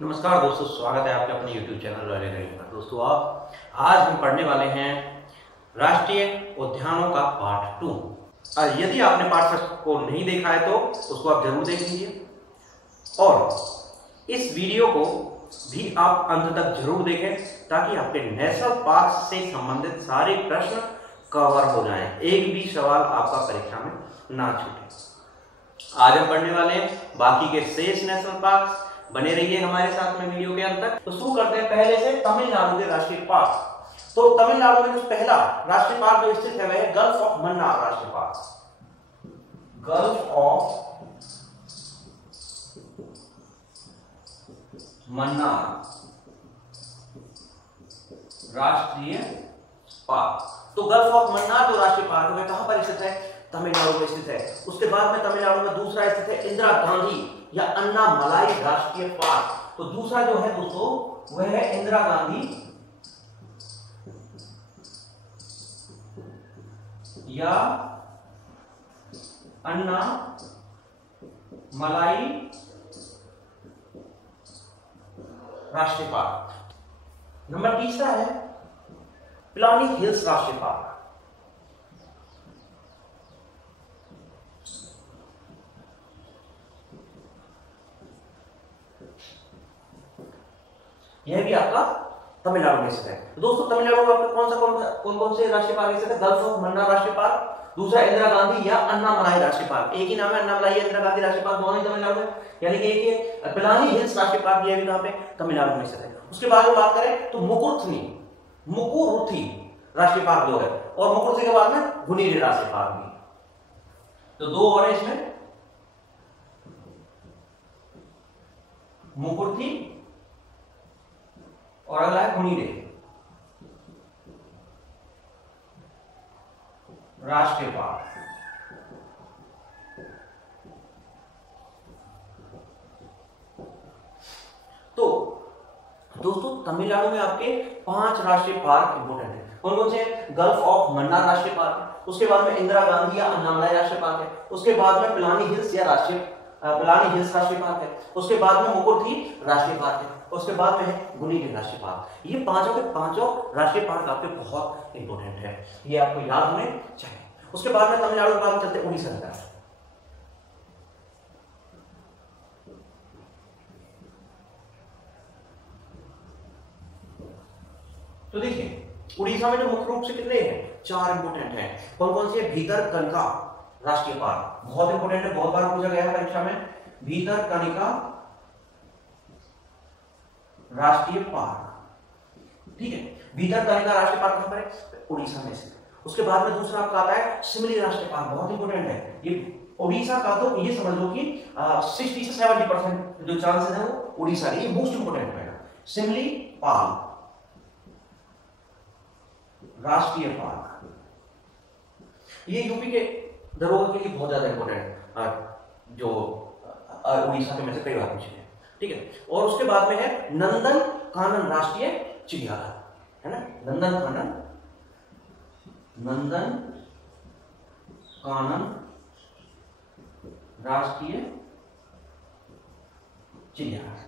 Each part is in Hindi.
नमस्कार दोस्तों, स्वागत है आपके अपने YouTube चैनल रॉयल एकेडमी पर। दोस्तों आज हम पढ़ने वाले हैं राष्ट्रीय उद्यानों का पार्ट 2। यदि आपने पार्ट 1 को नहीं देखा है तो उसको आप जरूर देख लीजिए और इस वीडियो को भी आप अंत तक जरूर देखें ताकि आपके नेशनल पार्क से संबंधित सारे प्रश्न कवर हो जाएं, एक भी सवाल आपका परीक्षा में ना छूटे। आज हम पढ़ने वाले हैं बाकी के शेष नेशनल पार्क। बने रहिए हमारे साथ में वीडियो के अंत तक। तो शुरू करते हैं पहले से तमिलनाडु के राष्ट्रीय पार्क। तो तमिलनाडु में जो पहला राष्ट्रीय पार्क जो स्थित है वह है गल्फ ऑफ मन्नार राष्ट्रीय पार्क। गल्फ ऑफ मन्नार राष्ट्रीय पार्क। तो गल्फ ऑफ मन्नार जो राष्ट्रीय पार्क है कहां पर स्थित है? तमिलनाडु में स्थित है। उसके बाद में तमिलनाडु में दूसरा स्थित है इंदिरा गांधी या अन्नामलाई राष्ट्रीय पार्क। तो दूसरा जो है दोस्तों वह है इंदिरा गांधी या अन्नामलाई राष्ट्रीय पार्क। नंबर तीसरा है पिलानी हिल्स राष्ट्रीय पार्क। यह भी आपका तमिलनाडु में स्थित है। तो दोस्तों तमिलनाडु में आपका कौन से राष्ट्रीय पार्क स्थित है? गल्फ ऑफ मन्नार राष्ट्रीय पार्क, दूसरा इंदिरा गांधी या अन्नामलाई राष्ट्रीय पार्क। एक ही नाम है, अन्नामलाई या इंदिरा गांधी राष्ट्रीय पार्क, दोनों ही तमिलनाडु में। यानी कि एक है पिलानी हिल्स राष्ट्रीय पार्क, यह भी कहां पे? तमिलनाडु में स्थित है। उसके बाद में बात करें तो मुकुरुथी राष्ट्रीय पार्क जो है, और मुकुरुथी के बाद में गुनीरी राष्ट्रीय पार्क भी। तो दो और है इसमें, मुकुरुथी और अगला है गुनीरे राष्ट्रीय पार्क। तो दोस्तों तमिलनाडु में आपके 5 राष्ट्रीय पार्क इंपोर्टेंट है। कौन कौन से? गल्फ ऑफ मन्नार राष्ट्रीय पार्क, उसके बाद में इंदिरा गांधी या अन्नामलाई राष्ट्रीय पार्क है, उसके बाद में पिलानी हिल्स राष्ट्रीय पार्क है, उसके बाद में मुकुरुथी राष्ट्रीय पार्क है, उसके बाद में है गुनीरी राष्ट्रीय पार्क। ये पांचों के पांचों राष्ट्रीय पार्क आपके बहुत इंपोर्टेंट है, ये आपको याद होने चाहिए। उसके बाद में तमिलनाडु के बाद में चलते उड़ीसा की तरफ। तो देखिए उड़ीसा में जो मुख्य रूप से कितने हैं? 4 इंपोर्टेंट हैं। कौन कौन से? भीतरकनिका राष्ट्रीय पार्क, बहुत इंपोर्टेंट है, बहुत बार पूछा गया है परीक्षा में। भीतरकनिका राष्ट्रीय पार्क, ठीक है। भीतरकनिका राष्ट्रीय पार्क कहां पर है? उड़ीसा में से। उसके बाद में दूसरा आपका आता है शिमली राष्ट्रीय पार्क, बहुत इंपोर्टेंट है ये उड़ीसा का। तो ये समझ लो कि 60 से 70% जो चांसेस है वो उड़ीसा के, ये मोस्ट इंपोर्टेंट है। शिमली पाल राष्ट्रीय पार्क, ये यूपी के दरोगा के लिए बहुत ज्यादा इंपोर्टेंट, जो उड़ीसा के में से कई बार पूछे हैं, ठीक है। और उसके बाद में है नंदन कानन राष्ट्रीय चिड़ियाघर, है ना। नंदन कानन राष्ट्रीय चिड़ियाघर,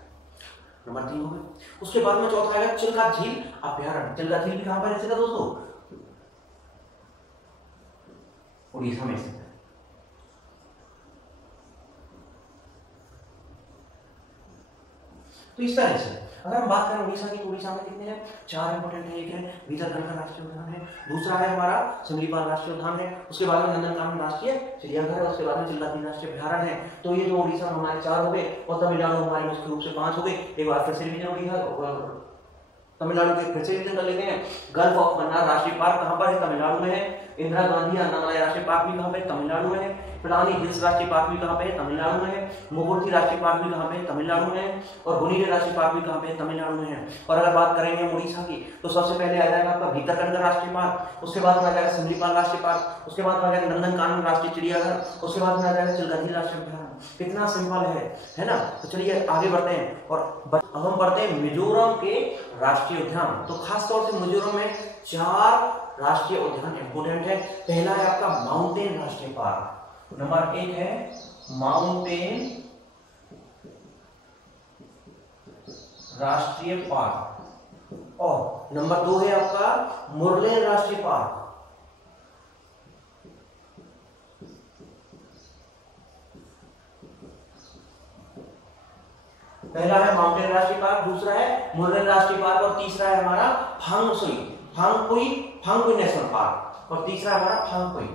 नंबर 3 हो गए। उसके बाद में चौथा आएगा चिल्का झील अभ्यारण्य। चिल्का झील भी कहां पर स्थित है दोस्तों? उड़ीसा में स्थित है। तो इस तरह से अगर हम बात करें उड़ीसा की, तो उड़ीसा में कितने हैं? 4 इंपोर्टेंट है। एक है भीतरकनिका राष्ट्रीय उद्यान है, दूसरा है हमारा शिमलीपाल राष्ट्रीय उद्यान है, उसके बाद में नंदनकानन राष्ट्रीय चिड़ियाघर है, उसके बाद में चिल्का झील राष्ट्रीय अभ्यारण्य है। तो ये जो उड़ीसा में हमारे 4 हो गए और तमिलनाडु हमारे मुख्य रूप से 5 हो गए। एक बार फिर से रिवीजन उड़ीसा तमिलनाडु के फिर से रिवीजन कर लेते हैं। गल्फ ऑफ मन्नार राष्ट्रीय पार्क कहां पर है? तमिलनाडु में है। इंदिरा गांधी अन्नामलाई राष्ट्रीय पार्क भी कहां पे? तमिलनाडु में है। पिलानी हिल्स राष्ट्रीय पार्क भी कहां पे है? तमिलनाडु में है। मुकुरुथी राष्ट्रीय पार्क भी कहां पे है? तमिलनाडु में है। और गुनीरी राष्ट्रीय पार्क भी कहां पे है? तमिलनाडु में है। और अगर बात करेंगे उड़ीसा की तो सबसे पहले आ जाएगा आपका भीतरकनिका राष्ट्रीय पार्क, उसके बाद में आ जाएगा शिमलीपाल राष्ट्रीय पार्क, उसके बाद में आ जाएगा नंदनकानन राष्ट्रीय चिड़ियाघर, उसके बाद में आ जाएगा चिल्का झील राष्ट्रीय अभ्यारण्य। कितना सिंपल है ना। तो चलिए आगे बढ़ते हैं और अब हम पढ़ते हैं मिजोरम के राष्ट्रीय उद्यान। तो खास तौर से मिजोरम में 4 राष्ट्रीय उद्यान इंपोर्टेंट है। पहला है आपका माउंटेन राष्ट्रीय पार्क, नंबर 1 है माउंटेन राष्ट्रीय पार्क। और नंबर 2 है आपका मुरलेन राष्ट्रीय पार्क। पहला है माउंटेन राष्ट्रीय पार्क, दूसरा है मुरलेन राष्ट्रीय पार्क और तीसरा है हमारा फांगपुई नेशनल पार्क और तीसरा है हमारा फांगपुई।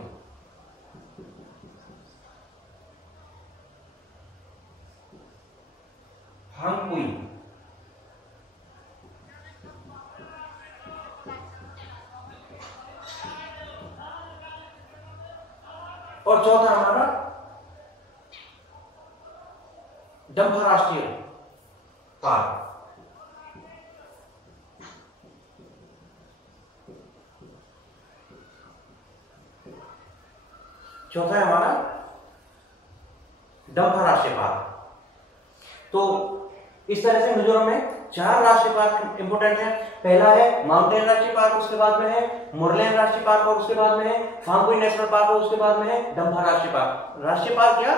और चौथा हमारा डंफा राष्ट्रीय पार्क। चौथा है हमारा डंफा राष्ट्रीय पार्क। तो इस तरह से मिजोरम में 4 राष्ट्रीय पार्क इंपोर्टेंट है। पहला है माउंटेन राष्ट्रीय पार्क, उसके बाद में है मुरलेन राष्ट्रीय पार्क और उसके बाद में है फांगपुई नेशनल पार्क और उसके बाद में है डंफा राष्ट्रीय पार्क। राष्ट्रीय पार्क या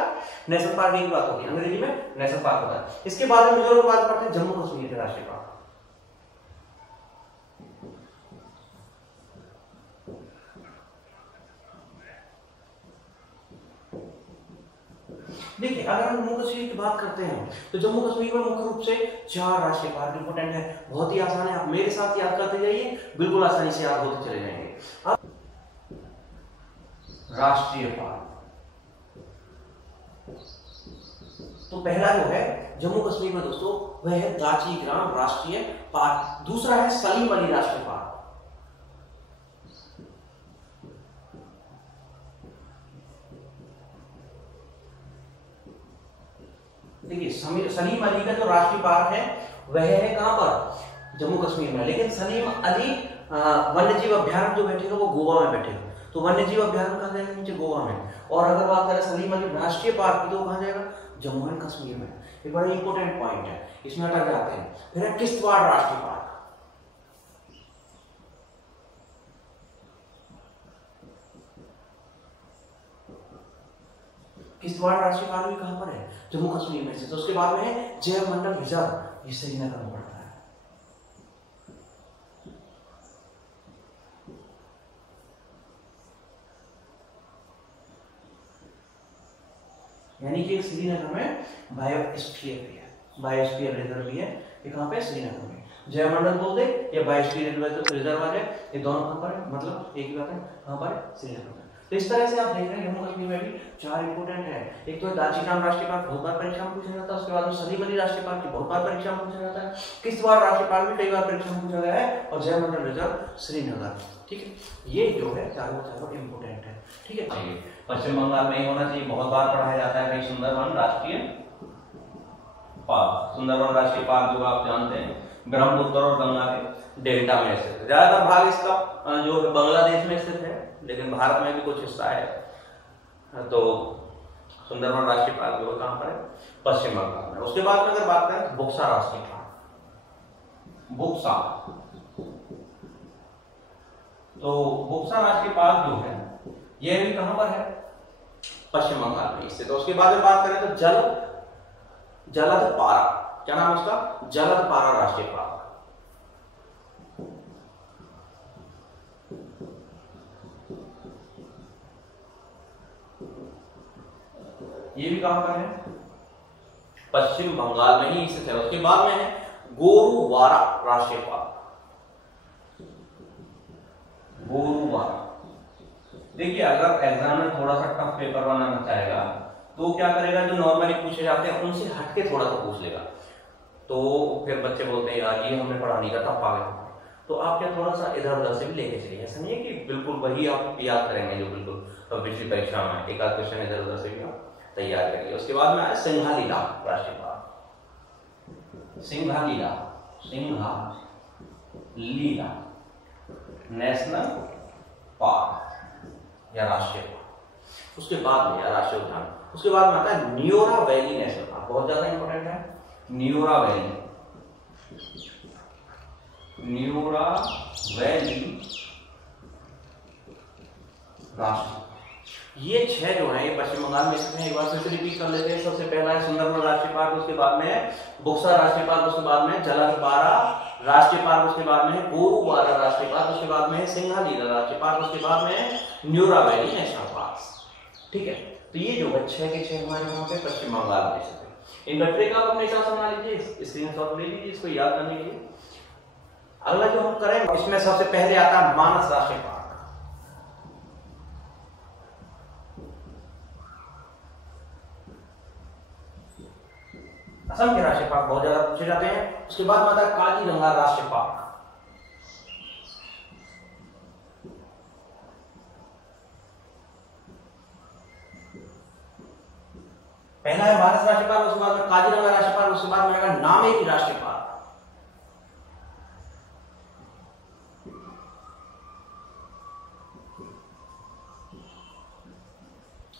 नेशनल पार्क की बात होती है, अंग्रेजी में नेशनल पार्क होता है। इसके बाद में मिजोरम की बात करते हैं जम्मू कश्मीर के राष्ट्रीय पार्क। देखिए अगर हम जम्मू कश्मीर की बात करते हैं तो जम्मू कश्मीर में मुख्य रूप से 4 राष्ट्रीय पार्क इंपोर्टेंट है। बहुत ही आसान है, आप मेरे साथ याद करते जाइए, बिल्कुल आसानी से याद होते चले जाएंगे। अब राष्ट्रीय पार्क, तो पहला जो है जम्मू कश्मीर में दोस्तों वह है दाचीग्राम राष्ट्रीय पार्क। दूसरा है सलीम अली राष्ट्रीय पार्क। देखिए सलीम अली का जो राष्ट्रीय पार्क है वह है कहां पर, जम्मू कश्मीर में। लेकिन सलीम अली वन्य जीव अभ्यारण्य जो बैठेगा वो गोवा में बैठेगा, तो वन्य जीव अभ्यारण्य कहां जाएगा, नीचे गोवा में। और अगर बात करें सलीम अली राष्ट्रीय पार्क की तो कहां जाएगा, जम्मू एंड कश्मीर में। एक बड़ा इंपॉर्टेंट पॉइंट है, इसमें अटक जाते हैं। फिर है किश्तवाड़ राष्ट्रीय पार्क। किश्तवाड़ राष्ट्रीय पार्क भी कहां पर है, जम्मू कश्मीर में से। तो उसके बाद में है जैव मंडल रिजर्व, ये श्रीनगर में पड़ता है। यानी कि श्रीनगर में बायोस्फीयर भी है, बायोस्फीयर रिजर्व भी है। ये कहां पे, श्रीनगर में। जैव मंडल बोल दे या बायोस्फीयर रिजर्व आ जाए, ये दोनों कहां पर है, मतलब एक ही बात है, कहां पर है, श्रीनगर में। तो इस तरह से आप देख रहे हैं जम्मू कश्मीर में भी 4 इंपोर्टेंट है। एक तो है दाचीग्राम राष्ट्रीय पार्क, बहुत बार परीक्षा में पूछा जाता है। उसके बाद में सलीम अली राष्ट्रीय पार्क की बहुत बार परीक्षा में पूछा जाता है। किश्तवाड़ राष्ट्रीय पार्क भी कई बार परीक्षा में पूछा गया है। और जैव मंडल रिजर्व श्रीनगर, ठीक है। ये जो है चारों इंपोर्टेंट है, ठीक है। पश्चिम बंगाल में ही होना चाहिए, बहुत बार पढ़ाया जाता है भाई सुंदरवन राष्ट्रीय पार्क। सुंदरवन राष्ट्रीय पार्क जो आप जानते हैं ब्रह्मपुत्र और गंगा के डेल्टा में स्थित है। ज्यादातर भाग इसका जो है बांग्लादेश में स्थित है, लेकिन भारत में भी कुछ हिस्सा है। तो सुंदरवन राष्ट्रीय पार्क जो है कहां पर है, पश्चिम बंगाल में। उसके बाद में अगर बात करें बुक्सा राष्ट्रीय पार्क, बुक्सा, तो बुक्सा राष्ट्रीय पार्क जो है यह भी कहां पर है, पश्चिम बंगाल में स्थित। तो उसके बाद में बात करें तो जलद पारा, क्या नाम उसका, जलद पारा राष्ट्रीय पार्क। ये भी कहां पर है, पश्चिम बंगाल में ही स्थित है। उसके बाद में है गोरुवारा राष्ट्रीय पार्क, गोरुवारा। देखिए अगर एग्जाम में थोड़ा सा टफ पेपर बनाना चाहेगा तो क्या करेगा, जो नॉर्मली पूछे जाते हैं उनसे हटके थोड़ा सा पूछ लेगा। तो फिर बच्चे बोलते हैं यार ये हमें पढ़ा नहीं का, टफ आ गया। तो आप क्या थोड़ा सा इधर उधर से भी लेके चलिए, ऐसा नहीं है कि बिल्कुल वही आप याद करेंगे जो बिल्कुल पिछली परीक्षा में एक आध क्वेश्चन इधर उधर से भी आप तैयार करिए। उसके बाद में आया सिंघालीला राष्ट्रीय पार्क, सिंघालीला, सिंघालीला नेशनल पार्क या राष्ट्रीय पार्क। उसके बाद में राष्ट्रीय उद्यान, उसके बाद में आता है न्योरा वैली नेशनल पार्क, बहुत ज्यादा इंपॉर्टेंट है। न्योरा वैली, न्योरा वैली राष्ट्रीय, ये 6 जो है ये पश्चिम बंगाल में स्थित है। एक बार फिर से रिपीट कर लेते हैं। सबसे पहला है सुंदरबन राष्ट्रीय पार्क, उसके बाद में है बुक्सा राष्ट्रीय पार्क, उसके बाद में जलालपारा राष्ट्रीय पार्क, उसके बाद में है गोरुवारा राष्ट्रीय पार्क, उसके बाद में है सिंघालीला राष्ट्रीय पार्क, उसके बाद में है न्यूरा वैली नेशनल पार्क। ठीक है, तो ये जो 6 के 6 हमारे यहाँ पे पश्चिम बंगाल में स्थित है। इनका ट्रिक आप अपने हिसाब से बना लीजिए, स्क्रीनशॉट ले लीजिए इसको याद करने के लिए। अगला जो हम करेंगे इसमें सबसे पहले आता है मानस राष्ट्रीय पार्क। असम के राष्ट्रीय पार्क बहुत ज्यादा पूछे जाते हैं। उसके बाद आता है काजीरंगा राष्ट्रीय पार्क। पहला है मानस राष्ट्रीय पार्क, उसके बाद में काजीरंगा राष्ट्रीय पार्क, उसके बाद में आएगा नामेरी राष्ट्रीय पार्क।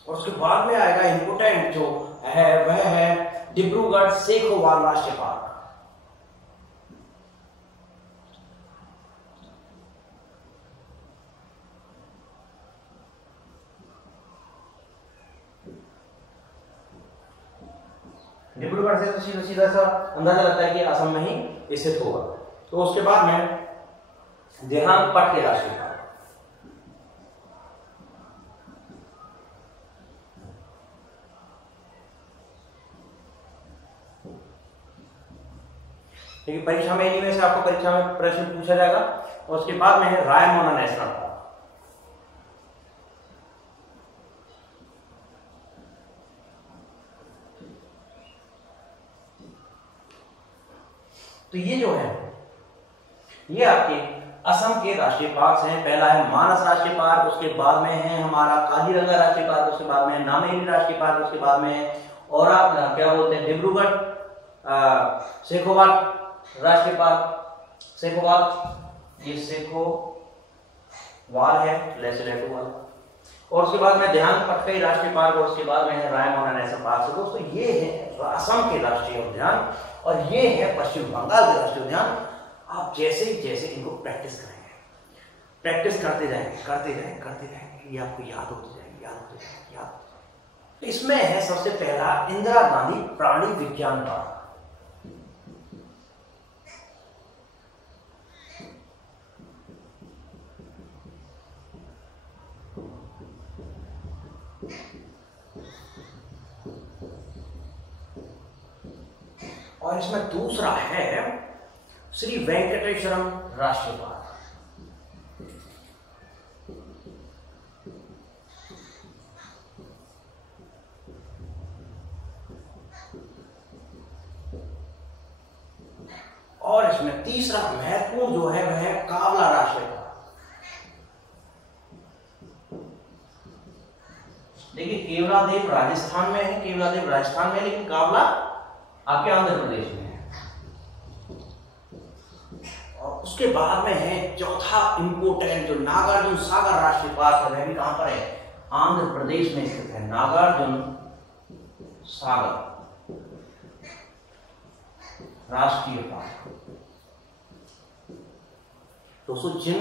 और उसके बाद में आएगा इंपोर्टेंट जो है वह है डिब्रूगढ़ सेखोवाल राष्ट्रीय पार्क। डिब्रूगढ़ से तो सीधा सीधा सा अंदाजा लगता है कि असम में ही स्थित होगा। तो उसके बाद में देहांगपट के राष्ट्रीय पार्क। देखिए परीक्षा में इन्हीं में से आपको परीक्षा में प्रश्न पूछा जाएगा। और उसके बाद में है रायमोना नेशनल पार्क। तो ये जो है ये आपके असम के राष्ट्रीय पार्क हैं। पहला है मानस राष्ट्रीय पार्क, उसके बाद में है हमारा काजीरंगा राष्ट्रीय पार्क, उसके बाद में है नामेरी राष्ट्रीय पार्क, उसके बाद में है और क्या बोलते हैं डिब्रूगढ़ सेखोवाल राष्ट्रीय पार्क। सेखोवाल ये सेखोवाल है लेसोवाल। और उसके बाद में देहांगपट राष्ट्रीय पार्क और उसके बाद में है रायमोना नेशनल पार्क। तो दोस्तों ये है असम के राष्ट्रीय उद्यान और ये है पश्चिम बंगाल के राष्ट्रीय उद्यान। आप जैसे इनको प्रैक्टिस करेंगे, प्रैक्टिस करते जाएंगे ये आपको याद होती जाएगी। इसमें है सबसे पहला इंदिरा गांधी प्राणी विज्ञान पार्क। और इसमें दूसरा है श्री वेंकटेश्वरम राष्ट्रीय पार्क। और इसमें तीसरा महत्वपूर्ण जो है वह है कावला राष्ट्रीय पार्क। देखिए केवलादेव राजस्थान में है, लेकिन कावला आपके आंध्र प्रदेश में है। और उसके बाद में है चौथा इंपोर्टेंट जो नागार्जुन सागर राष्ट्रीय पार्क है, वह भी कहां पर है? आंध्र प्रदेश में स्थित है नागार्जुन सागर राष्ट्रीय पार्क। दोस्तों जिन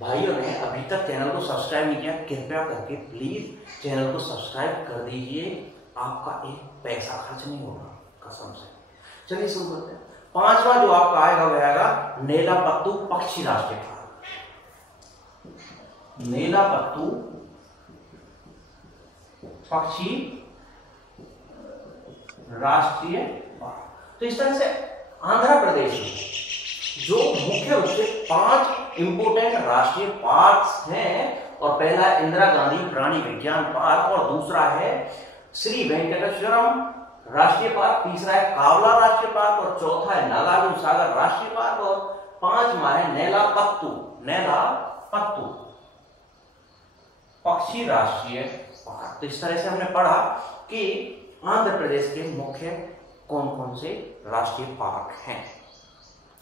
भाइयों ने अभी तक चैनल को सब्सक्राइब नहीं किया, कृपया करके प्लीज चैनल को सब्सक्राइब कर दीजिए। आपका एक पैसा खर्च नहीं होगा कसम से। चलिए शुरू करते हैं। पांचवा जो आपका आएगा वह आएगा नेलापत्तू पक्षी राष्ट्रीय पार्क। नेलापत्तू पक्षी राष्ट्रीय पार्क। तो इस तरह से आंध्र प्रदेश में जो मुख्य रूप से 5 इंपोर्टेंट राष्ट्रीय पार्क हैं, और पहला है इंदिरा गांधी प्राणी विज्ञान पार्क, और दूसरा है श्री वेंकटेश्वरम राष्ट्रीय पार्क, तीसरा है कावला राष्ट्रीय पार्क, और चौथा है नागार्जुन सागर राष्ट्रीय पार्क, और पांचवा है नेलापत्तू पक्षी राष्ट्रीय पार्क। तो इस तरह से हमने पढ़ा कि आंध्र प्रदेश के मुख्य कौन कौन से राष्ट्रीय पार्क हैं।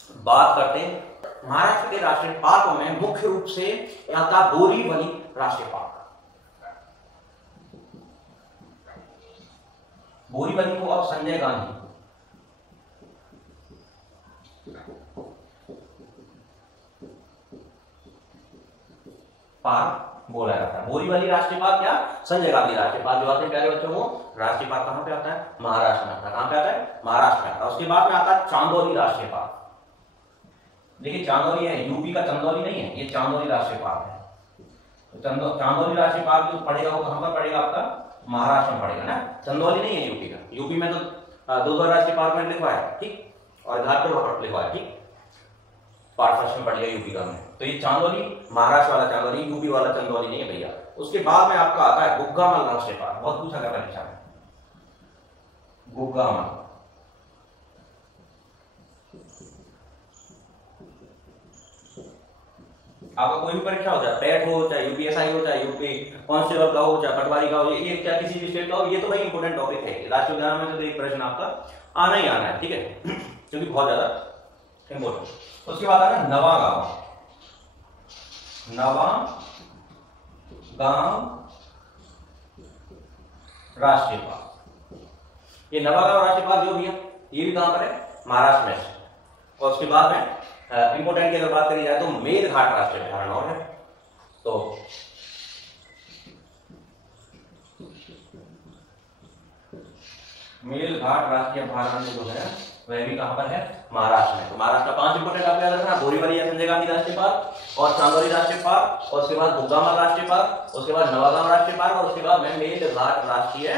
बात करते हैं महाराष्ट्र के राष्ट्रीय पार्कों में मुख्य रूप से आता बोरीवली राष्ट्रीय पार्क। बोरीवली को अब संजय गांधी पार्क बोला जाता है। बोरीवली राष्ट्रीय पार्क क्या, संजय गांधी राष्ट्रीय पार्क जो आते हैं प्यारे बच्चों को, राष्ट्रीय पार्क कहाँ पे आता है, महाराष्ट्र में आता है। कहाँ पे आता है, महाराष्ट्र में आता है। उसके बाद में आता है चांदौली राष्ट्रीय पार्क। देखिए चांदौली है, यूपी का चंदौली नहीं है, ये चांदौली राष्ट्रीय पार्क है। तो चांदौली राष्ट्रीय पार्क जो पड़ेगा वो कहाँ पर पड़ेगा, आपका महाराष्ट्र में पड़ेगा ना, चंदौली नहीं है यूपी का। यूपी में तो दो राष्ट्रीय पार्क में लिखवा है, ठीक, और घाटपुर लिखवा है, ठीक, पार्ट फर्स्ट में पड़ेगा यूपी का में। तो ये चांदौली महाराष्ट्र वाला चांदौली, यूपी वाला चंदौली नहीं है भैया। उसके बाद में आपका आता है गुग्गामल राष्ट्रीय पार्क, बहुत पूछा गया परीक्षा में, गुग्गामल। आपका कोई भी परीक्षा हो, चाहे टेट हो, चाहे यूपीएसआई हो, चाहे यूपी कांस्टेबल का हो, चाहे पटवारी का हो, ये क्या किसी भी स्टेट का हो, ये तो भाई इंपोर्टेंट टॉपिक है। राष्ट्रीय उद्यान में तो एक प्रश्न आपका आना ही आना है, ठीक है, क्योंकि बहुत ज्यादा इंपोर्टेंट। उसके बाद आता है नवागांव, नवागांव राष्ट्रीय पार्क। ये नवागांव राष्ट्रीय पार्क जो भी है, ये भी कहां पर है, महाराष्ट्र में। और उसके बाद में इंपोर्टेंट की अगर बात करी जाए तो मेलघाट राष्ट्रीय अभ्यारण्य और है। तो मेलघाट राष्ट्रीय अभ्यारण्य जो है वह भी कहां पर है, महाराष्ट्र में। तो महाराष्ट्र का 5 इंपोर्टेंट आपको याद रखना, बोरीवली या संजय गांधी राष्ट्रीय पार्क, और चांदौली राष्ट्रीय पार्क, और उसके बाद गुग्गामल राष्ट्रीय पार्क, उसके बाद नवागांव राष्ट्रीय पार्क, और उसके बाद में मेलघाट राष्ट्रीय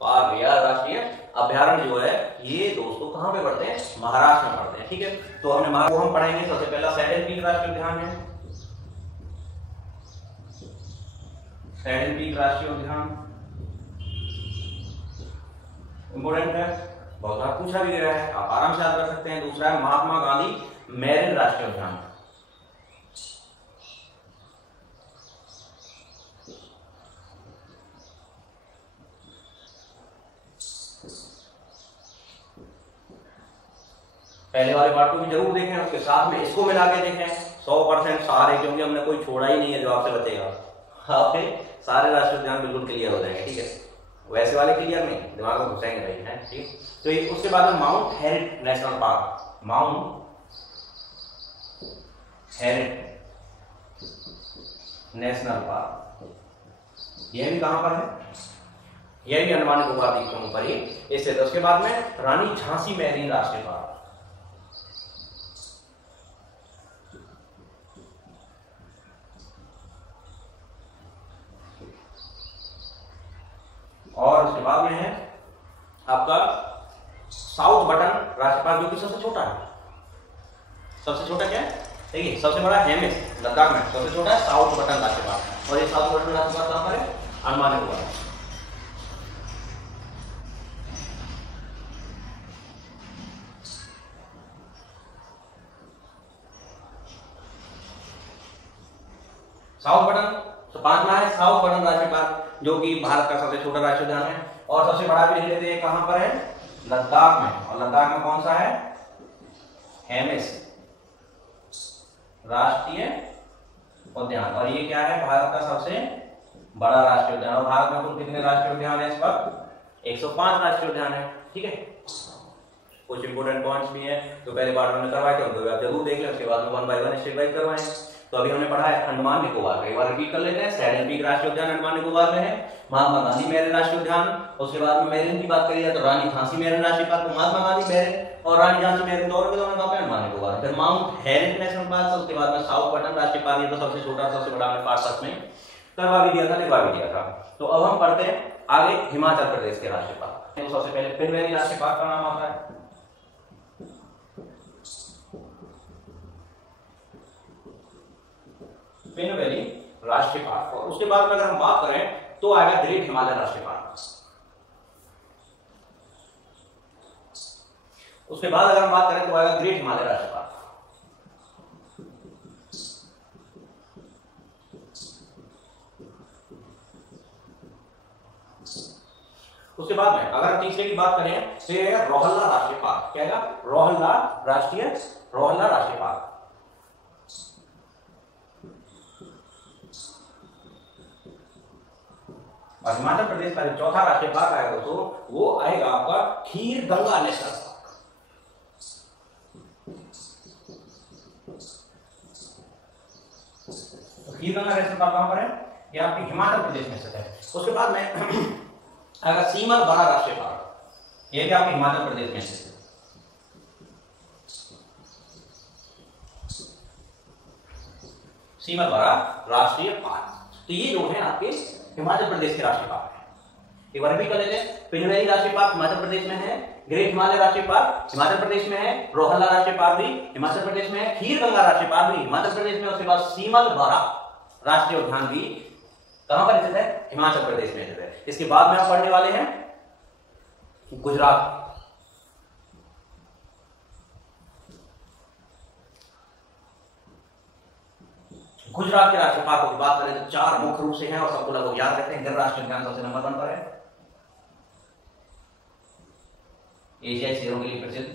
पार्क या राष्ट्रीय अभ्यारण्य जो है, ये दोस्तों कहां पे पढ़ते हैं, महाराष्ट्र में पढ़ते हैं, ठीक है। तो हमने हम पढ़ेंगे सबसे पहला सैडल पीक राष्ट्रीय उद्यान है, सैडल पीक राष्ट्रीय उद्यान इंपोर्टेंट है, बहुत बार पूछा भी गया है, आप आराम से याद कर सकते हैं। दूसरा है महात्मा गांधी मैरिन राष्ट्रीय उद्यान, पहले वाले पार्ट को भी जरूर देखें, उसके साथ में इसको मिला के देखें 100% सारे, क्योंकि हमने कोई छोड़ा ही नहीं है जो आपसे बचेगा। आपके सारे राष्ट्रीय उद्यान बिल्कुल क्लियर हो जाएंगे, ठीक है, वैसे वाले क्लियर नहीं, दिमाग में घुसेंगे नहीं है, ठीक। तो उसके बाद में Mount Harriet National Park, Mount Harriet National Park, यह भी कहां पर है, यह भी अंडमान निकोबार द्वीप समूह पर ही स्थित है। उसके बाद में रानी झांसी मैरीन राष्ट्रीय पार्क, और उसके बाद में है आपका साउथ बटन राष्ट्रीय पार्क, जो कि सबसे छोटा है। सबसे छोटा क्या है, देखिए, सबसे बड़ा हेमिस लद्दाख में, सबसे छोटा है साउथ बटन राष्ट्रीय पार्क। और ये साउथ बटन राष्ट्रीय पार्क कहां पर है, अंडमान निकोबार। साउथ बटन, तो 5वां है साउथ बटन राष्ट्रीय पार्क, जो कि भारत का सबसे छोटा राष्ट्रीय उद्यान है। और सबसे बड़ा भी लिख लेते हैं, कहां पर है, लद्दाख में। और लद्दाख में कौन सा है, हेमिस राष्ट्रीय उद्यान। और ये क्या है, भारत का सबसे बड़ा राष्ट्रीय उद्यान। और भारत में कुल कितने राष्ट्रीय उद्यान है इस वक्त, 105 राष्ट्रीय उद्यान है, ठीक है। कुछ इंपोर्टेंट पॉइंट्स भी हैं तो पहले पार्ट में करवाए थे, उनको आप जरूर देख लें, उसके बाद में 1 बाय 1 स्टेप बाय करवाएं। तो अभी हमने पढ़ा है अंडमान निकोबार, एक बार रिपीट कर लेते हैं। सैडल पीक राष्ट्रीय उद्यान अंडमान निकोबार में है। महात्मा गांधी मैरिन राष्ट्रीय उद्यान, उसके बाद में मैरिन की बात करी जाए तो रानी झांसी मैरिन राष्ट्रीय पार्क, महात्मा गांधी मैरिन और रानी झांसी मैरिन दोनों के दोनों कहां पे, अंडमान निकोबार। फिर माउंट हेरिट नेशनल पार्क, उसके बाद में साउथ बटन राष्ट्रीय पार्क, ये तो सबसे छोटा सबसे बड़ा हमने पार्ट फर्स्ट में करवा भी दिया था, लिखवा भी दिया था। तो अब हम पढ़ते हैं आगे हिमाचल प्रदेश के राष्ट्रीय पार्क। तो सबसे पहले पिन वैली राष्ट्रीय पार्क का नाम आता है, पिन वैली राष्ट्रीय पार्क। और उसके बाद में अगर हम बात करें तो आएगा ग्रेट हिमालय राष्ट्रीय पार्क। उसके बाद अगर हम बात करें तो आएगा ग्रेट हिमालय राष्ट्रीय पार्क। उसके बाद में अगर हम तीसरे की बात करें तो ये है रोहल्ला राष्ट्रीय पार्क। क्या है, रोहल्ला राष्ट्रीय पार्क। और हिमाचल प्रदेश का जो चौथा राष्ट्रीय पार्क आएगा दोस्तों, वो आएगा आपका खीर गंगा नेशनल पार्क। खीर गंगा नेशनल पार्क कहां पर है? ये आपके हिमाचल प्रदेश में स्थित है। उसके बाद में अगर सीमल बड़ा राष्ट्रीय पार्क, ये भी आपके हिमाचल प्रदेश में स्थित है। सीमल बड़ा राष्ट्रीय पार्क, तो ये जो है आपके हिमाचल प्रदेश के राष्ट्रीय पार्क है। एक बार भी कर लेते हैं। पिनवेली राष्ट्रीय पार्क हिमाचल प्रदेश में है, ग्रेट हिमालय राष्ट्रीय पार्क हिमाचल प्रदेश में है, रोहला राष्ट्रीय पार्क भी हिमाचल प्रदेश में है, खीर गंगा राष्ट्रीय पार्क भी हिमाचल प्रदेश में। उसके बाद सीमल बड़ा राष्ट्रीय उद्यान भी कहां पर स्थित है? हिमाचल प्रदेश में स्थित है। इसके बाद में हम पढ़ने वाले हैं गुजरात। गुजरात के राष्ट्रीय पार्कों की बात करें तो 4 मुख्य रूप से हैं और सबको लगभग याद रखते हैं। गिर राष्ट्रीय उद्यान सबसे नंबर 1 पर है, एशियाई शेरों के लिए प्रसिद्ध।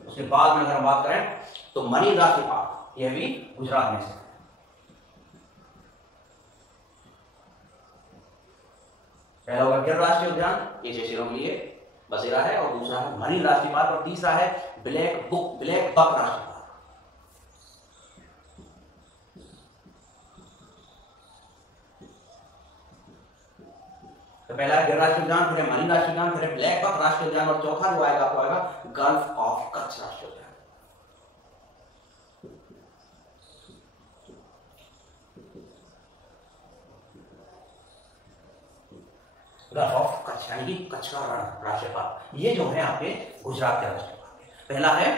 उसके बाद में अगर हम बात करें तो मरीन राष्ट्रीय पार्क, यह भी गुजरात में से है। पहला होगा गिर राष्ट्रीय उद्यान, एशियाई शेरों के लिए बसेरा है, और दूसरा है मरीन राष्ट्रीय पार्क, और तीसरा है ब्लैक बक राष्ट्रीय पार्क। तो पहला है गिर राष्ट्रीय उद्यान, फिर है मरीन राष्ट्रीय उद्यान, फिर है ब्लैक बक राष्ट्रीय उद्यान, और चौथा जो आएगा आपको आएगा गल्फ ऑफ कच्छ राष्ट्रीय उद्यान। गल्फ ऑफ कच्छ यानी कि कच्छ का रण राष्ट्रीय पार्क, ये जो है आपके गुजरात के राष्ट्रीय पार्क है। पहला है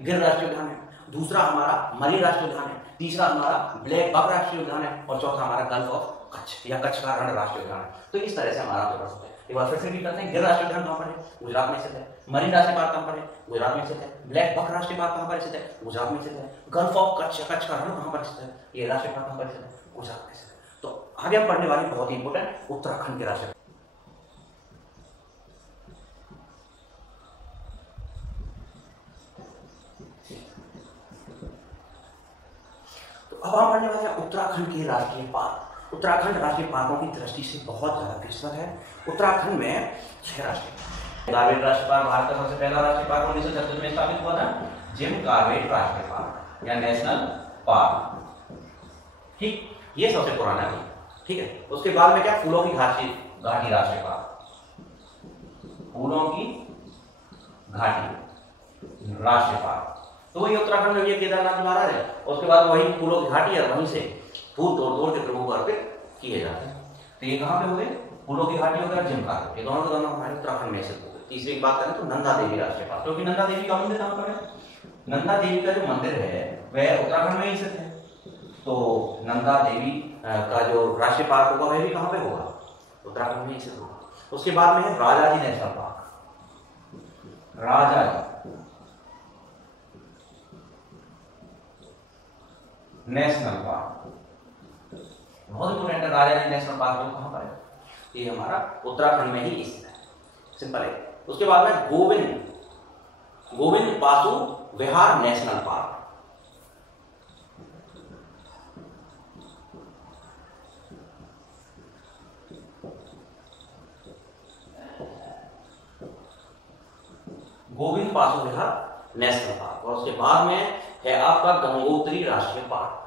गिर राष्ट्रीय उद्यान है, दूसरा हमारा मरीन राष्ट्रीय उद्यान है, तीसरा हमारा ब्लैक बक राष्ट्रीय उद्यान है, और चौथा हमारा गल्फ ऑफ कच्छ या कच्छ का रण राष्ट्रीय उद्यान है। तो इस तरह से हमारा पेपर होता है। एक बार फिर से भी करते हैं। गिर राष्ट्रीय उद्यान कहां पर है? गुजरात में स्थित है। मरीन राष्ट्रीय पार्क कहां पर है? गुजरात में स्थित है। ब्लैक बक राष्ट्रीय पार्क कहां पर स्थित है? गुजरात में स्थित है। गल्फ ऑफ कच्छ या कच्छ का रण कहां पर स्थित है? ये राष्ट्रीय पार्क कहां पर स्थित है? गुजरात में स्थित है। तो आगे हम पढ़ने वाले बहुत ही इंपोर्टेंट उत्तराखंड के राष्ट्रीय। तो अब हम पढ़ने वाले हैं उत्तराखंड के राष्ट्रीय पार्क। उत्तराखंड राष्ट्रीय पार्कों की दृष्टि से बहुत ज्यादा विस्तृत है। उत्तराखंड में 6 राष्ट्रीय कार्बेट राष्ट्रीय पार्क भारत का सबसे पहला राष्ट्रीय पार्क 1936 में स्थापित हुआ था, जिम कार्बेट राष्ट्रीय पार्क या नेशनल पार्क। ठीक, ये सबसे पुराना है। ठीक है, उसके बाद में क्या? फूलों की घाटी राष्ट्रीय पार्क, फूलों की घाटी राष्ट्रीय पार्क। तो वही उत्तराखंड में ये केदारनाथ महाराज है, उसके बाद वही फूलों की घाटी है, वहीं से फूल तोड़ तोड़ के प्रभु को अर्पित किए जाते हैं। तो ये कहां पे हो गए? फूलों की घाटी हो गया, जिम कार्बेट, ये दोनों के दोनों हमारे उत्तराखंड में स्थित हो गए। तीसरी की बात करें तो नंदा देवी राष्ट्रीय पार्क, क्योंकि नंदा देवी का मंदिर कहां पर है? नंदा देवी का जो मंदिर है वह उत्तराखंड में ही स्थित है। तो नंदा देवी का जो राष्ट्रीय पार्क होगा वह भी कहां पे होगा? उत्तराखंड में ही स्थित होगा। उसके बाद में है Rajaji national park, Rajaji national park बहुत इंपोर्टेंट है। राजाजी नेशनल पार्क जो कहां पर है? ये हमारा उत्तराखंड में ही स्थित है। सिंपल है। उसके बाद में गोविंद बासु विहार नेशनल पार्क, गोविंद बासु विहार नेशनल पार्क। और उसके बाद में है आपका गंगोत्री राष्ट्रीय पार्क,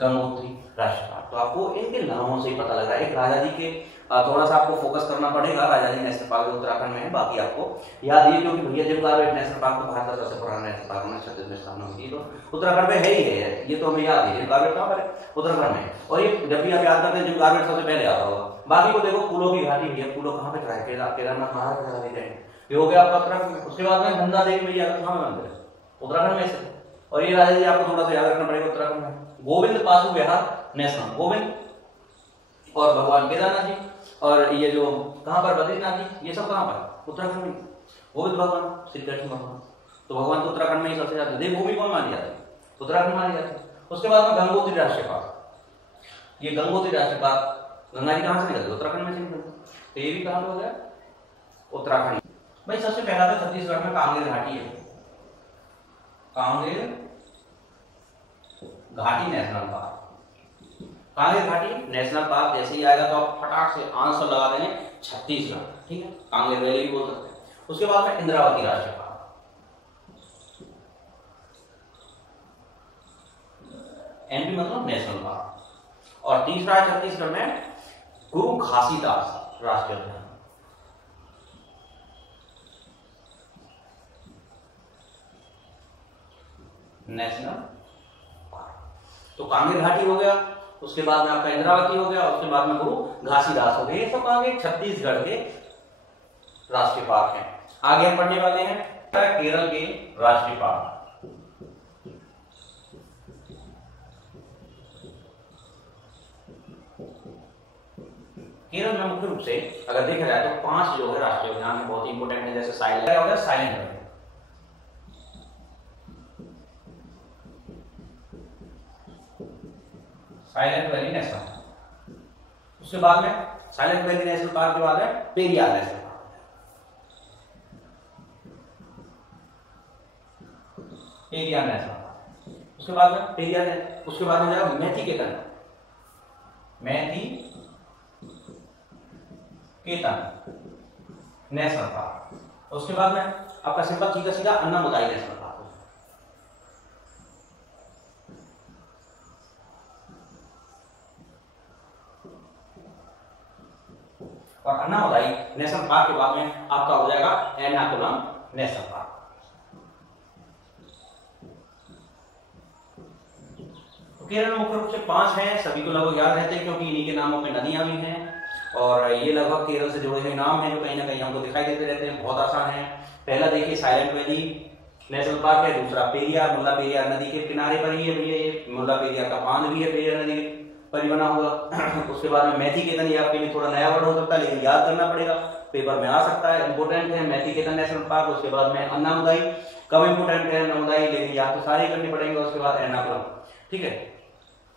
गंगोत्री राष्ट्रीय पार्क। तो आपको इनके नामों से ही पता लग रहा है। राजा जी के थोड़ा सा आपको फोकस करना पड़ेगा। राजा जी नेशनल पार्क उत्तराखंड में है, बाकी आपको याद है क्योंकि भैया जिम कार्बेट नेशनल पार्क तो भारत का सबसे पुराना नेशनल पार्क 1936 में स्थापना हुई थी, तो उत्तराखंड में है ही है, ये तो हमें याद है। जिम कार्बेट कहां पर है? उत्तराखंड में। और ये जब भी आप याद करते हैं जिम कार्बेट सबसे पहले आता होगा। बाकी को देखो, फूलों की घाटी भैया, फूलों कहां पे है? केदारनाथ महाराज ये हो गया आपका उत्तराखंड में। उसके बाद में नंदा देवी मैया कहां में मंदिर है? उत्तराखंड में से। और ये राजा जी आपको थोड़ा सा याद रखना पड़ेगा उत्तराखंड में। गोविंद बासु विहार नेशनल, गोविंद और भगवान केदारनाथ जी, और ये जो कहां पर बद्रीनाथ जी, ये सब कहां पर? उत्तराखंड में। गोविंद भगवान श्री कृष्ण भगवान, तो भगवान तो उत्तराखंड में ही सबसे ज्यादा देवभूमि कौन मानी जाती है? उत्तराखंड मानी जाती है। उसके बाद में गंगोत्री राष्ट्रीय पार्क, ये गंगोत्री राष्ट्रीय पार्क गंगा जी कहां से निकलती है? उत्तराखंड में से निकलती है। तो ये भी कहां हो गया? उत्तराखंड। भाई सबसे पहला तो छत्तीसगढ़ में कांगेर घाटी है, कांगेर घाटी नेशनल पार्क, कांगेर घाटी नेशनल पार्क जैसे ही आएगा तो आप फटाक से आंसर लगा देंगे छत्तीसगढ़, ठीक है, कांगेर वैली भी बोल सकते हैं। उसके बाद में इंद्रावती राष्ट्रीय पार्क, एमपी मतलब नेशनल पार्क। और तीसरा है छत्तीसगढ़ में गुरु घासीदास राष्ट्रीय उद्यान, नेशनल पार्क। तो कांगेर घाटी हो गया, उसके बाद में आपका इंद्रावती हो गया, उसके बाद में गुरु घासीदास हो गए। ये सब कांगेर छत्तीसगढ़ के राष्ट्रीय पार्क हैं। आगे हम पढ़ने वाले हैं केरल के राष्ट्रीय पार्क। केरल में मुख्य रूप से अगर देखा जाए तो 5 जो है राष्ट्रीय उद्यान है, बहुत इंपोर्टेंट है। जैसे साइलेंट हो गया, silent valley, silent valley national park. उसके बाद में साइलेंट वैली नेशनल पार्क के बाद में Periyar national park, Periyar national park. उसके बाद में पेरियार, उसके बाद में जाएगा मैथी-केतन, मैथी केतन नेशनल पार्क। उसके बाद में आपका सिंपल सीधा सीधा अन्नामुदाई नेशनल पार्क। और अन्नामुदाई नेशनल पार्क के बाद में आपका हो जाएगा एर्नाकुलम नेशनल पार्क। तो केरल में मुख्य रूप से 5 हैं, सभी को लगभग याद रहते हैं क्योंकि इन्हीं के नामों पे नदियां भी हैं और ये लगभग केरल से जुड़े हुए नाम हैं जो कहीं ना कहीं हमको दिखाई देते रहते हैं, बहुत आसान है। पहला देखिए साइलेंट वैली नेशनल पार्क है, दूसरा पेरियार, मुल्ला पेरियार नदी के किनारे पर ही है भैया, ये मुल्ला पेरियार का बांध भी है पेरियार नदी पर ही बना हुआ। उसके बाद में मैथी-केतन, ये आपके लिए थोड़ा नया वर्ड हो सकता है लेकिन याद करना पड़ेगा, पेपर में आ सकता है, इंपोर्टेंट है मैथी-केतन नेशनल पार्क। उसके बाद में अन्नामुदाई, कब इंपोर्टेंट है अन्नामुदाई, लेकिन याद तो सारे करने पड़ेंगे। उसके बाद एर्नाकुलम, ठीक है।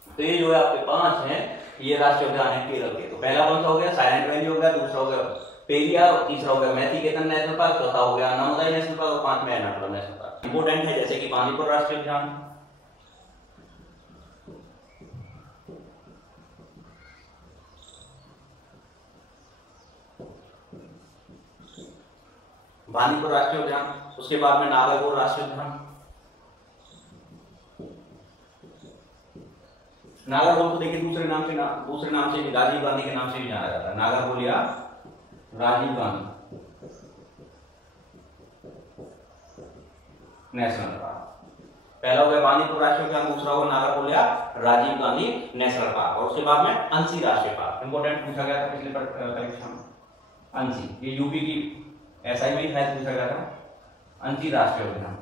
तो ये जो है आपके 5 हैं, ये राष्ट्रीय उद्यान है केरल के। तो पहला कौन सा हो गया, साइलेंट वैली हो गया, दूसरा हो गया पेरियार, और तीसरा हो गया मैथी-केतन नेशनल पार्क, चौथा हो गया अन्नामुदाई नेशनल पार्क और 5वां एर्नाकुलम नेशनल पार्क। इंपोर्टेंट है जैसे कि बांदीपुर राष्ट्रीय उद्यान, बांदीपुर राष्ट्रीय उद्यान। उसके बाद में नागरकोल राष्ट्रीय उद्यान, नागरकोल को देखिए दूसरे नाम से राजीव गांधी के नाम से भी जाना जाता है, नागरकोल या राजीव गांधी नेशनल पार्क। पहला हो गया बांदीपुर राष्ट्रीय उद्यान, दूसरा हो नागरकोल या राजीव गांधी नेशनल पार्क। और उसके बाद में अंसी राष्ट्रीय पार्क, इंपोर्टेंट पूछा गया था पिछले परीक्षा में, अंसी, ये यूपी की एसआई में था, पूछा गया था अंसी राष्ट्रीय उद्यान।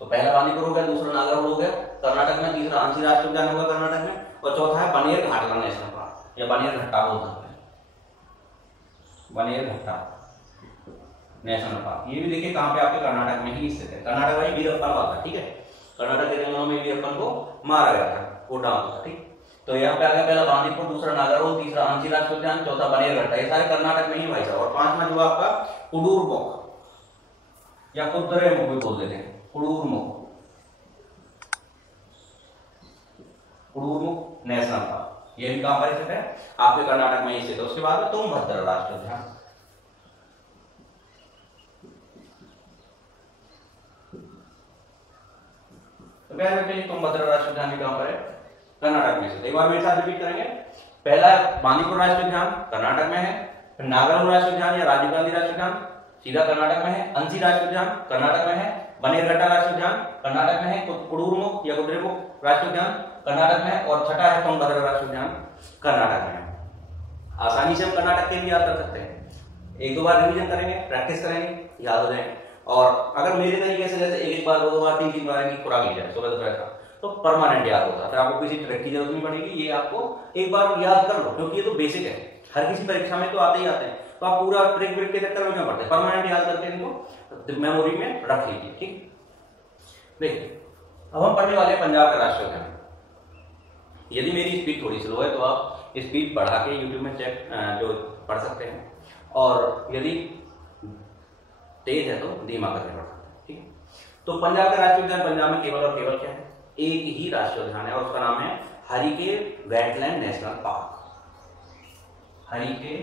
तो पहला बांदीपुर हो गया, दूसरा नागरकोल हो गया कर्नाटक में, तीसरा अंसी राष्ट्रीय उद्यान होगा कर्नाटक में, और चौथा है बनेरघट्टा नेशनल पार्क या बनेरघट्टा बोल सकते हैं, बनेरघट्टा नेशनल पार्क। ये भी देखिए कहां पे, आपके कर्नाटक में ही स्थित है। कर्नाटक में वीरप्पन वाला, ठीक है, कर्नाटक के जंगलों में वीरप्पन को मारा गया था, वो डांस था, ठीक। तो यहाँ पे आ गया पहला बांदीपुर, दूसरा नागरकोल, तीसरा अंसी राष्ट्रीय उद्यान, चौथा बनेरघट्टा, ये सारे कर्नाटक में ही भाई साहब। और 5वां जो आपका कुडुरमुख या कुद्रेमुख भी बोल देते हैं, कुडुरमुख, कुडुरमुख नेशनल पार्क, ये भी कहां पर स्थित है, आपके कर्नाटक में ही स्थित है। उसके बाद में तुंगभद्रा राष्ट्रीय उद्यान, तो क्या है तुंगभद्रा राष्ट्रीय उद्यान भी कहां पर है, कर्नाटक में स्थित। एक बार मेरे साथ रिपीट करेंगे, पहला बांदीपुर राष्ट्रीय उद्यान कर्नाटक में है, फिर नागरकोल राष्ट्रीय उद्यान या राजीव गांधी राष्ट्रीय उद्यान सीधा कर्नाटक में है, अंसी राष्ट्रीय उद्यान कर्नाटक में है, बनेरघट्टा राष्ट्रीय उद्यान कर्नाटक में है, कुडुरमुख या कुद्रेमुख राष्ट्रीय उद्यान कर्नाटक में है, और छठा है तुंगभद्रा राष्ट्रीय उद्यान कर्नाटक में है। आसानी से हम कर्नाटक के भी याद कर सकते हैं, एक दो बार रिवीजन करेंगे, प्रैक्टिस करेंगे, याद हो जाएंगे। और अगर मेरे तरीके से जैसे एक बार, दो बार, तीन बार की खुराक ली जाए सुबह दोपहर का, तो परमानेंट याद होता है, फिर आपको किसी ट्रिक की जरूरत नहीं पड़ेगी, ये आपको एक बार याद कर लो, क्योंकि ये तो बेसिक है, हर किसी परीक्षा में तो आते ही आते हैं, तो आप पूरा ट्रिक व्रिक के चक्कर में क्यों पड़ते हैं, परमानेंट याद करके इनको मेमोरी में रख लीजिए, ठीक। देखिए अब हम पढ़ने वाले हैं पंजाब का राष्ट्रीय उद्यान। यदि मेरी स्पीड थोड़ी स्लो है तो आप स्पीड बढ़ा के यूट्यूब में चेक जो पढ़ सकते हैं, और यदि तेज है तो धीमा करके पढ़ सकते हैं, ठीक है। तो पंजाब का राष्ट्रीय उद्यान पंजाब में केवल और केवल क्या है, एक ही राष्ट्रीय उद्यान है और उसका नाम है Harike wetland national park. Harike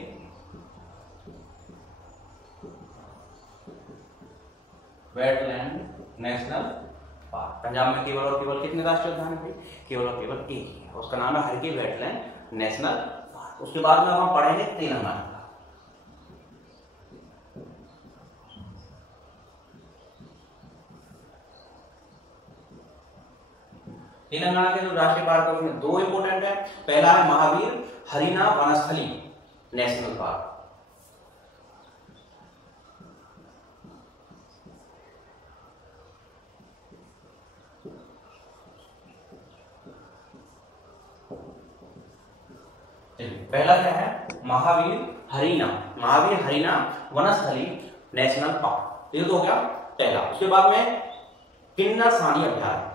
wetland national park. Punjab में केवल और केवल कितने राष्ट्रीय उद्यान है भाई? केवल और केवल एक ही है, उसका नाम है हरिके वेटलैंड नेशनल पार्क। उसके बाद में हम पढ़ेंगे तेलंगाना का। तेलंगाना के जो राष्ट्रीय पार्क है उसमें दो इंपोर्टेंट है। पहला है महावीर हरिना वनस्थली नेशनल पार्क। पहला क्या है? महावीर हरिना वनस्थली नेशनल पार्क, ये तो हो गया पहला। उसके बाद में किन्नर सानी अभयारण्य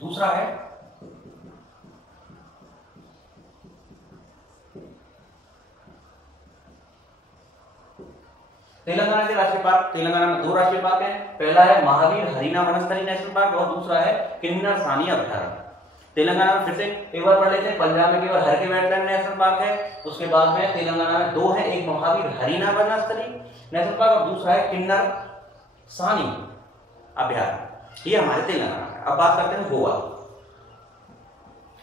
दूसरा है। तेलंगाना के राष्ट्रीय पार्क, तेलंगाना में दो राष्ट्रीय पार्क हैं। पहला है महावीर हरिना वनस्थली नेशनल पार्क और दूसरा है किन्नर सानी अभयारण्य। तेलंगाना में फिर से एक बार पढ़ लेते हैं। पंजाब में केवल हरिके वेटलैंड नेशनल पार्क है। उसके बाद में तेलंगाना में दो है, एक महावीर हरिना वनस्थली नेशनल पार्क और दूसरा है किन्नर सानी अभयारण्य। ये हमारे तेलंगाना में। अब बात करते हैं गोवा।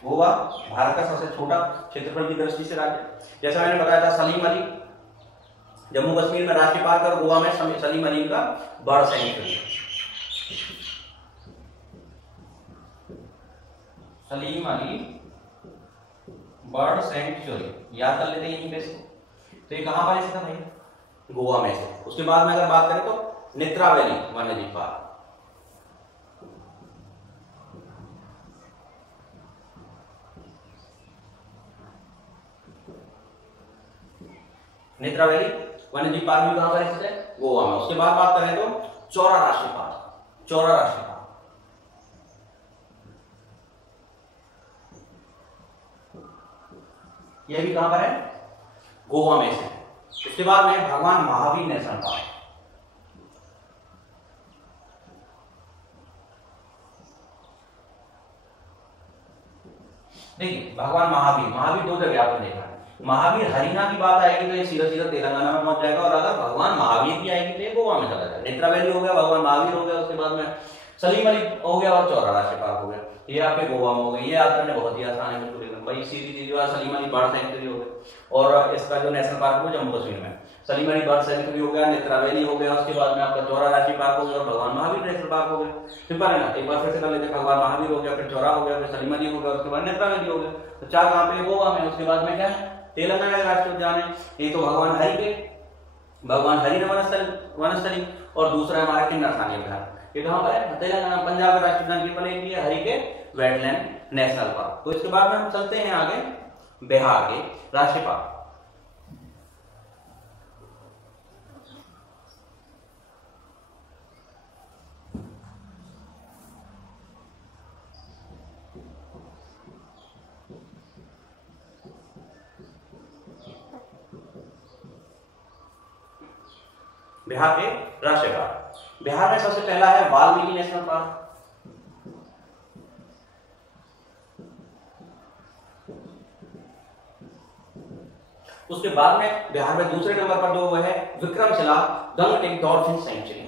गोवा भारत का सबसे छोटा क्षेत्रफल की दृष्टि से राज्य। जैसा मैंने बताया था सलीम अली जम्मू कश्मीर में राष्ट्रीय पार्क और गोवा में सलीम अली का bird sanctuary. Salim Ali bird sanctuary याद कर लेते हैं यहीं पे से। तो ये कहां पर स्थित है भाई? गोवा में से। उसके बाद में अगर बात करें तो नेत्रावली वन्यजीव पार्क। नेत्रावली वन्यजीव पार्क भी कहां पर स्थित है? गोवा में। उसके बाद बात करें तो चौरा राष्ट्रीय पार्क। चौरा राष्ट्रीय पार्क यह भी कहां पर है? गोवा में से। उसके बाद में भगवान महावीर नेशनल पार्क। देखिए भगवान महावीर दो जगह आपने देखा है। महावीर हरिना की बात आएगी तो ये सीधा सीधा तेलंगाना में पहुंच जाएगा और अगर भगवान महावीर की आएगी तो ये गोवा में चला जाएगा। नेत्रावली हो गया, भगवान महावीर हो गया, उसके बाद में सलीम अली हो गया और चौरा राष्ट्रीय पार्क हो गया। ये आपके गोवा में हो गई। ये याद करने बहुत ही आसान है बिल्कुल एकदम भाई। सीधी चीज सलीम अली बर्ड सेंचुरी हो गई और इसका जो नेशनल पार्क है जम्मू कश्मीर में। सलीम अली बर्ड सेंचुरी हो गया, नेत्रावली हो गया, उसके बाद में आपका चौरा राष्ट्रीय पार्क हो गया और भगवान महावीर नेशनल पार्क हो गया। सिंपल है ना? एक बार फिर से कर लेते हैं। भगवान महावीर हो गया, फिर चौरा हो गया, फिर सलीम अली हो गया, उसके बाद नेत्रावली हो गया। तो चार कहां पे? गोवा में। उसके बाद में क्या है? तेलंगाना का राष्ट्रीय उद्यान है। एक तो भगवान हरिना वनस्थली और दूसरा हमारा किन्नर सानी अभयारण्य। ये कहां पर है? तेलंगाना। पंजाब का राष्ट्रीय उद्यान केवल एक ही है, हरिके वेटलैंड नेशनल पार्क। तो इसके बाद में हम चलते हैं आगे बिहार के राष्ट्रीय पार्क। बिहार के राष्ट्रीय पार्क। बिहार में सबसे पहला है वाल्मीकि नेशनल पार्क। उसके बाद में बिहार में दूसरे नंबर पर जो है विक्रमशिला गंगटिक डॉल्फिन सेंचुरी।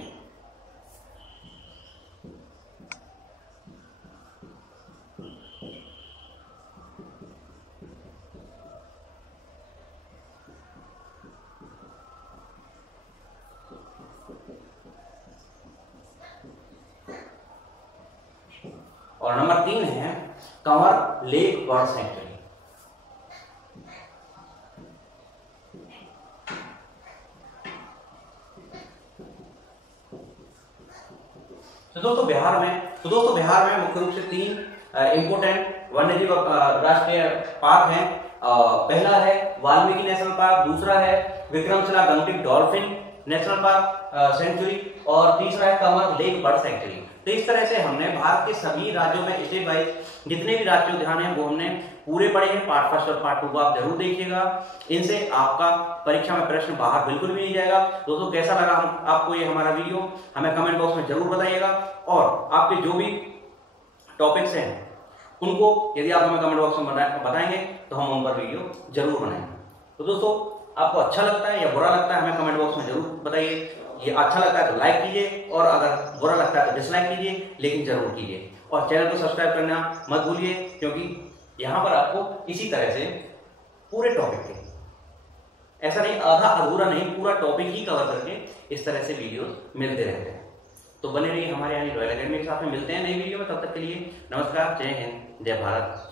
और नंबर 3 है कंवर लेक बर्ड सेंचुरी। तो दोस्तों बिहार में मुख्य रूप से 3 इंपोर्टेंट वन्यजीव राष्ट्रीय पार्क हैं। पहला है वाल्मीकि नेशनल पार्क, दूसरा है Vikramshila Gangetic dolphin national park sanctuary और तीसरा है कंवर लेक बर्ड सेंचुरी। तो इस तरह से हमने भारत के सभी राज्यों में स्टेप वाइज जितने भी राष्ट्रीय उद्यान हैं वो हमने पूरे पढ़े हैं। पार्ट 1 और पार्ट 2 को आप जरूर देखिएगा। इनसे आपका परीक्षा में प्रश्न बाहर बिल्कुल भी नहीं जाएगा। दोस्तों कैसा लगा आपको ये हमारा वीडियो हमें कमेंट बॉक्स में जरूर बताइएगा और आपके जो भी टॉपिक्स हैं उनको यदि आप हमें कमेंट बॉक्स में बताएंगे तो हम उन पर वीडियो जरूर बनाएंगे। तो दोस्तों आपको अच्छा लगता है या बुरा लगता है हमें कमेंट बॉक्स में जरूर बताइए। ये अच्छा लगता है तो लाइक कीजिए और अगर बुरा लगता है तो डिसलाइक कीजिए, लेकिन जरूर कीजिए। और चैनल को सब्सक्राइब करना मत भूलिए, क्योंकि यहाँ पर आपको इसी तरह से पूरे टॉपिक के, ऐसा नहीं आधा अधूरा नहीं, पूरा टॉपिक ही कवर करके इस तरह से वीडियोस मिलते रहते हैं। तो बने रहिए हमारे यहाँ रॉयल एकेडमी के साथ में। मिलते हैं नई वीडियो में, तब तक के लिए नमस्कार, जय हिंद, जय भारत।